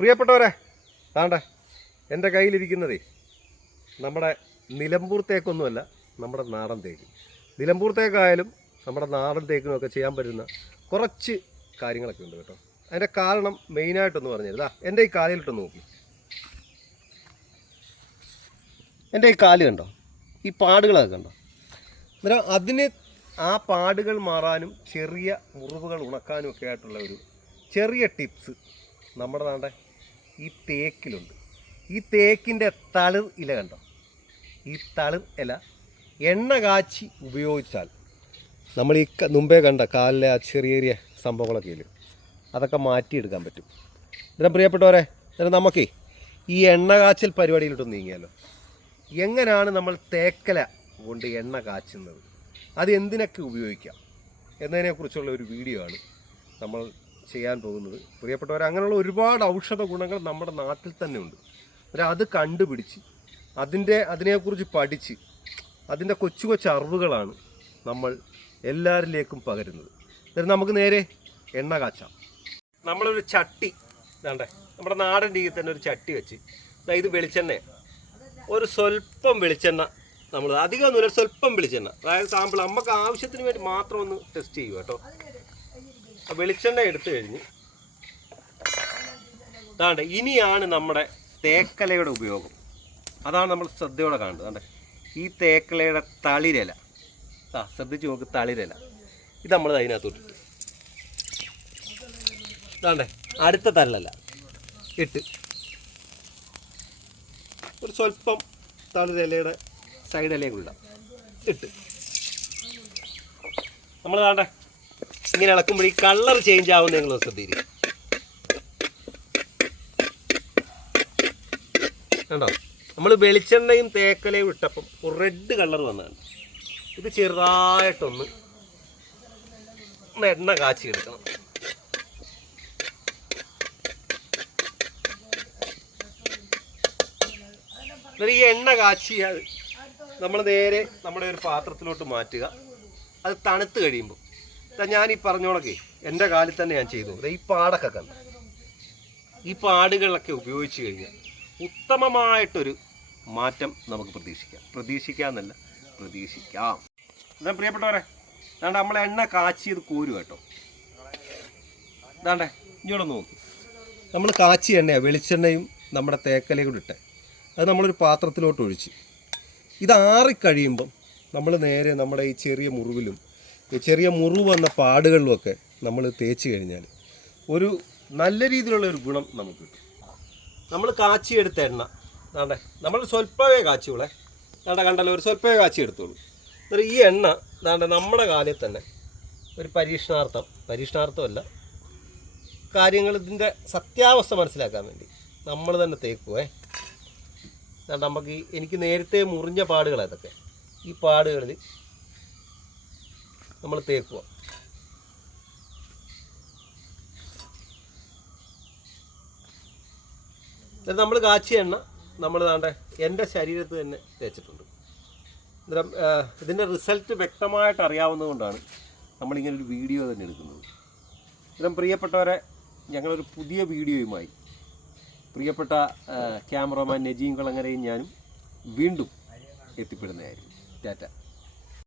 പ്രിയപ്പെട്ടവരെ താണ്ടെ എന്റെ കയ്യിലിരിക്കുന്നതേ നമ്മുടെ നിലമ്പൂർ തേക്കൊന്നുമല്ല നമ്മുടെ നാടൻ തേക്ക് നിലമ്പൂർ തേക്കായാലും നമ്മുടെ നാടൻ ഒക്കെ ചെയ്യാൻ പറ്റുന്ന കുറച്ച് കാര്യങ്ങളൊക്കെ ഉണ്ട് കേട്ടോ. അതിന്റെ കാരണം മെയിനായിട്ടൊന്ന് പറഞ്ഞു ഇതാ എന്റെ ഈ കാലിലിട്ട് നോക്കി. എന്റെ ഈ കാൽ കണ്ടോ? ഈ പാടുകളൊക്കെ കണ്ടോ? അന്നേരം അതിന് ആ പാടുകൾ മാറാനും ചെറിയ മുറിവുകൾ ഉണക്കാനും ഒക്കെ ആയിട്ടുള്ള ഒരു ചെറിയ ടിപ്സ് നമ്മുടെ നാടെ ഈ തേക്കിലുണ്ട്. ഈ തേക്കിന്റെ തളിർ ഇല കണ്ടോ? ഈ തളിർ ഇല എണ്ണ കാച്ചി ഉപയോഗിച്ചാൽ നമ്മൾ ഈ മുമ്പേ കണ്ട കാലിലെ ആ ചെറിയ ചെറിയ സംഭവങ്ങളൊക്കെ ഇല്ലേ? അതൊക്കെ മാറ്റിയെടുക്കാൻ പറ്റും. ഇതിനെ പ്രിയപ്പെട്ടവരെ അന്നേരം നമുക്കേ ഈ എണ്ണ കാച്ചൽ പരിപാടിയിലോട്ട് നീങ്ങിയാലോ? എങ്ങനെയാണ് നമ്മൾ തേക്കല കൊണ്ട് എണ്ണ കാച്ചുന്നത്? അത് എന്തിനൊക്കെ ഉപയോഗിക്കാം? എന്നതിനെക്കുറിച്ചുള്ള ഒരു വീഡിയോ ആണ് നമ്മൾ ചെയ്യാൻ പോകുന്നത്. പ്രിയപ്പെട്ടവർ അങ്ങനെയുള്ള ഒരുപാട് ഔഷധ ഗുണങ്ങൾ നമ്മുടെ നാട്ടിൽ തന്നെ ഉണ്ട്. അന്നേരം അത് കണ്ടുപിടിച്ച് അതിന്റെ അതിനെക്കുറിച്ച് പഠിച്ച് അതിന്റെ കൊച്ചു കൊച്ചു അറിവുകളാണ് നമ്മൾ എല്ലാവരിലേക്കും പകരുന്നത്. എന്നിട്ട് നമുക്ക് നേരെ എണ്ണ കാച്ചാം. നമ്മളൊരു ചട്ടി വേണ്ടേ നമ്മുടെ നാടൻ രീതിയിൽ തന്നെ ഒരു ചട്ടി വെച്ച് ഇത് വെളിച്ചെണ്ണ ഒരു സ്വല്പം വെളിച്ചെണ്ണ നമ്മൾ അധികമൊന്നുമില്ല സ്വല്പം വെളിച്ചെണ്ണ. അതായത് സാമ്പിൾ നമുക്ക് ആവശ്യത്തിന് വേണ്ടി മാത്രം ഒന്ന് ടെസ്റ്റ് ചെയ്യുക കേട്ടോ. വെളിച്ചെണ്ണ എടുത്തു കഴിഞ്ഞ് അതാണ്ട് ഇനിയാണ് നമ്മുടെ തേക്കലയുടെ ഉപയോഗം. അതാണ് നമ്മൾ ശ്രദ്ധയോടെ കാണുന്നത് കണ്ടേ ഈ തേക്കലയുടെ തളിരല. ആ ശ്രദ്ധിച്ച് നോക്ക് തളിരല. ഇത് നമ്മൾ അതിനകത്തോട്ട് ഇട്ടു. ഇതാണ്ടേ അടുത്ത തല്ലല ഇട്ട്. ഒരു സ്വല്പം തളിരലയുടെ സൈഡിലേക്ക് ഇടാം. ഇട്ട്. നമ്മൾ താണ്ടെ ഇങ്ങനെ ഇളക്കുമ്പോൾ ഈ കളർ ചേഞ്ച് ആവുന്ന നിങ്ങൾ ശ്രദ്ധിക്കും. കണ്ടോ? നമ്മൾ വെളിച്ചെണ്ണയും തേക്കലയും ഇട്ടപ്പം റെഡ് കളർ വന്നതാണ്. ഇത് ചെറുതായിട്ടൊന്ന് എണ്ണ കാച്ചി എടുക്കണം എന്നിട്ട് ഈ എണ്ണ കാച്ചിയാൽ നമ്മൾ നേരെ നമ്മുടെ ഒരു പാത്രത്തിലോട്ട് മാറ്റുക. അത് തണുത്ത് കഴിയുമ്പോൾ ഞാൻ ഈ പറഞ്ഞോളൊക്കെ. എന്റെ കാലിൽ തന്നെ ഞാൻ ചെയ്തു. ഈ പാടൊക്കെ കണ്ടു? ഈ പാടുകളൊക്കെ ഉപയോഗിച്ച് കഴിഞ്ഞാൽ ഉത്തമമായിട്ടൊരു മാറ്റം നമുക്ക് പ്രതീക്ഷിക്കാം. പ്രതീക്ഷിക്കാമെന്നല്ല പ്രതീക്ഷിക്കാം. എന്നാ പ്രിയപ്പെട്ടവരെ അതാണ്ട് നമ്മളെ എണ്ണ കാച്ചിയത് കോരു കേട്ടോ. ഇതാണ്ടേ ഇങ്ങോട്ട് നോക്ക്. നമ്മൾ കാച്ചി എണ്ണയാണ് വെളിച്ചെണ്ണയും നമ്മുടെ തേക്കലയും കൂടി ഇട്ടേ. അത് നമ്മളൊരു പാത്രത്തിലോട്ട് ഒഴിച്ച്. ഇത് ആറിക്കഴിയുമ്പം നമ്മൾ നേരെ നമ്മുടെ ഈ ചെറിയ മുറിവിലും ചെറിയ മുറിവ് വന്ന പാടുകളിലുമൊക്കെ നമ്മൾ തേച്ച് കഴിഞ്ഞാൽ ഒരു നല്ല രീതിയിലുള്ള ഒരു ഗുണം നമുക്ക് കിട്ടും. നമ്മൾ കാച്ചിയെടുത്ത എണ്ണ ദാണ്ടെ നമ്മൾ സ്വല്പമേ കാച്ചുള്ളേ ദാണ്ടെ കണ്ടല്ലോ ഒരു സ്വല്പമേ കാച്ചി എടുത്തോളൂ. എന്നിട്ട് ഈ എണ്ണ ദാണ്ടെ നമ്മുടെ കാലിൽ തന്നെ ഒരു പരീക്ഷണാർത്ഥം പരീക്ഷണാർത്ഥമല്ല കാര്യങ്ങൾ ഇതിന്റെ സത്യാവസ്ഥ മനസ്സിലാക്കാൻ വേണ്ടി നമ്മൾ തന്നെ തേക്കുവേ. നമുക്ക് എനിക്ക് നേരത്തെ മുറിഞ്ഞ പാടുകളാണ് ഈ പാടുകളിൽ നമ്മൾ തേക്കുക എന്നിട്ട് നമ്മൾ കാച്ചിയ എണ്ണ നമ്മൾ താണ്ടെ എന്റെ ശരീരത്ത് തന്നെ തേച്ചിട്ടുണ്ട്. അന്നേരം ഇതിന്റെ റിസൾട്ട് വ്യക്തമായിട്ട് അറിയാവുന്നതുകൊണ്ടാണ് നമ്മളിങ്ങനെ ഒരു വീഡിയോ തന്നെ എടുക്കുന്നത്. അന്നേരം പ്രിയപ്പെട്ടവരെ ഞങ്ങളൊരു പുതിയ വീഡിയോയുമായി പ്രിയപ്പെട്ട ക്യാമറമാൻ നജീം കളങ്ങരയും ഞാനും വീണ്ടും എത്തിപ്പെടുന്നതായിരുന്നു ടാറ്റ.